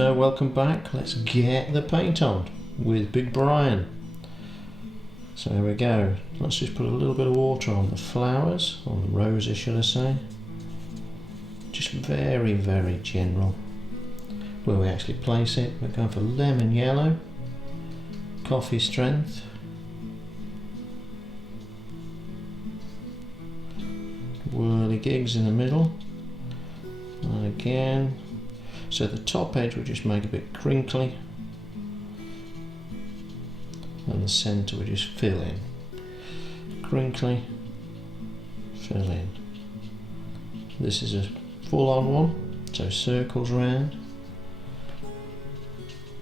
So welcome back, let's get the paint on with Big Brian. So here we go, let's just put a little bit of water on the flowers, on the roses should I say. Just very, very general. Where we actually place it, we're going for lemon yellow, coffee strength, whirligigs in the middle, and again, so the top edge will just make a bit crinkly, and the centre we just fill in, crinkly, fill in. This is a full-on one, so circles round,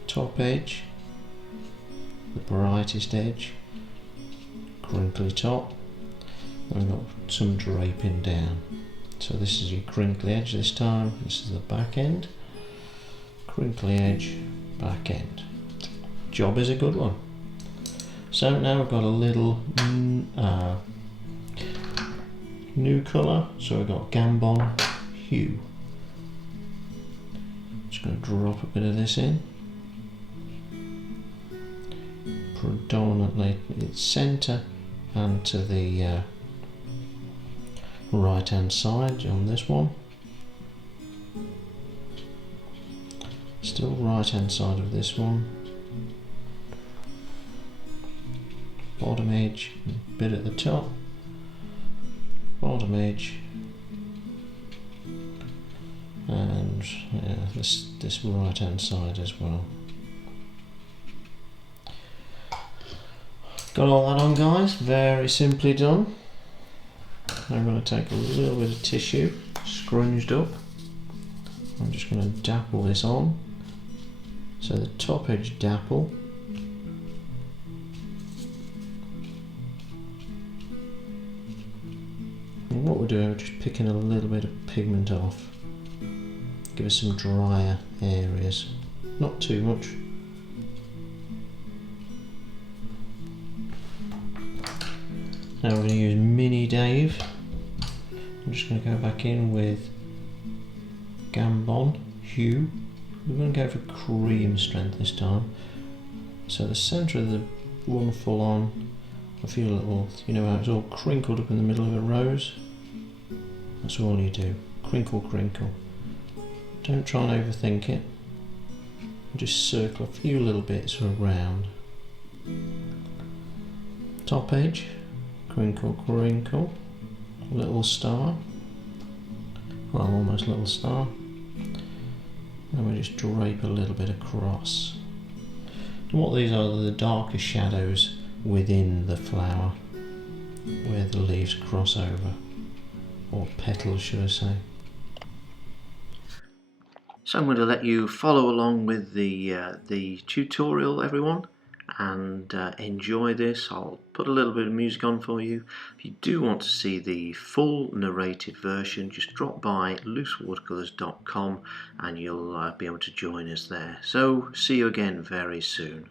top edge, the brightest edge, crinkly top, and we've got some draping down. So this is your crinkly edge this time, this is the back end, crinkly edge, back end. Job is a good one. So now we've got a little new colour, so we've got Gamboge Hue. Just going to drop a bit of this in. Predominantly its centre and to the right hand side on this one. Still right hand side of this one. Bottom edge, bit at the top. Bottom edge. And yeah, this right hand side as well. Got all that on, guys, very simply done. I'm going to take a little bit of tissue, scrunged up. I'm just going to dapple this on. So the top edge dapple. And what we're doing, we're just picking a little bit of pigment off. Give us some drier areas, not too much. Now we're going to use Mini Dave. I'm just going to go back in with Gamboge Hue. We're going to go for cream strength this time. So the centre of the one full on, a few little, you know how it's all crinkled up in the middle of a rose? That's all you do. Crinkle, crinkle. Don't try and overthink it. Just circle a few little bits around. Top edge. Crinkle, crinkle, little star, well almost little star, and we just drape a little bit across. And what these are the darker shadows within the flower, where the leaves cross over, or petals should I say. So I'm going to let you follow along with the tutorial, everyone, and enjoy this. I'll put a little bit of music on for you. If you do want to see the full narrated version, just drop by loosewatercolours.com and you'll be able to join us there. So see you again very soon.